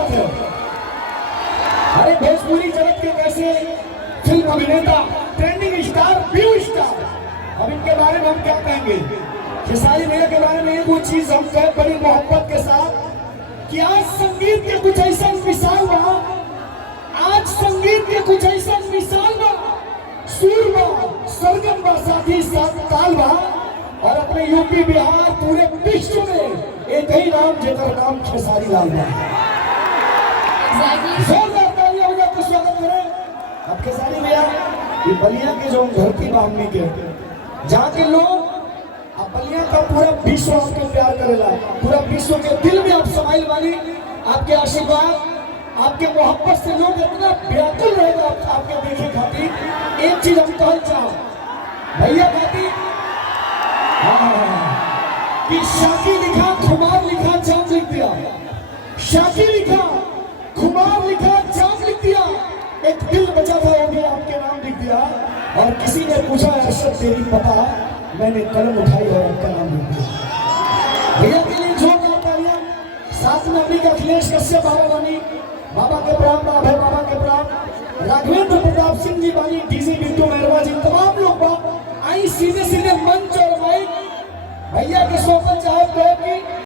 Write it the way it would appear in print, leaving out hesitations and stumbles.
साथ है। अरे भोजपुरी जगत के कैसे फिल्म अभिनेता, ट्रेंडिंग स्टार, व्यू स्टार, अब इनके बारे में हम क्या कहेंगे? खेसारी भैया के बारे में वो चीज हम कहे बड़ी मोहब्बत के साथ कि आज संगीत के कुछ ऐसा मिसाल बा, आज संगीत के कुछ ऐसा मिसाल बा, सुर बा, सरगम बा, साथी साथ ताल बा, और अपने यूपी बिहार पूरे विश्व में एक ही नाम जेकर नाम खेसारी लाल बा। जोरदार तालियां हो जाए तो स्वागत करें। अब खेसारी भैया ये बलिया के जो धरती बा हमनी के, जहाँ के लोग, अब बलिया का पूरा विश्व आपके प्यार करेला, पूरा विश्व के दिल में आप समाइल वाली, आपके आशीर्वाद, आपके मोहब्बत से लोग इतना व्याकुल रहेगा आपके देखे खातिर। एक चीज हम कहना चाहो भैया खातिर, कि शाकी लिखा, खुमार लिखा, चांद लिख दिया, शाकी लिखा, खुमार लिखा, चांद लिख दिया, एक दिल बचा था वो भी आपके नाम लिख दिया, और किसी ने पूछा अरशद तेरी पता, मैंने कलम उठाई और आपका नाम लिख दिया। भैया के लिए जोरदार तालियां। साथ में अभी अखिलेश कश्यप बाबा के प्रणाम, अभय बाबा के प्रणाम, राघवेंद्र प्रताप सिंह जी बानी, डीजी बिट्टू मेहरवा जी, तमाम लोग आई सीधे सीधे मंच और माइक भैया के सोचल चाहत है कि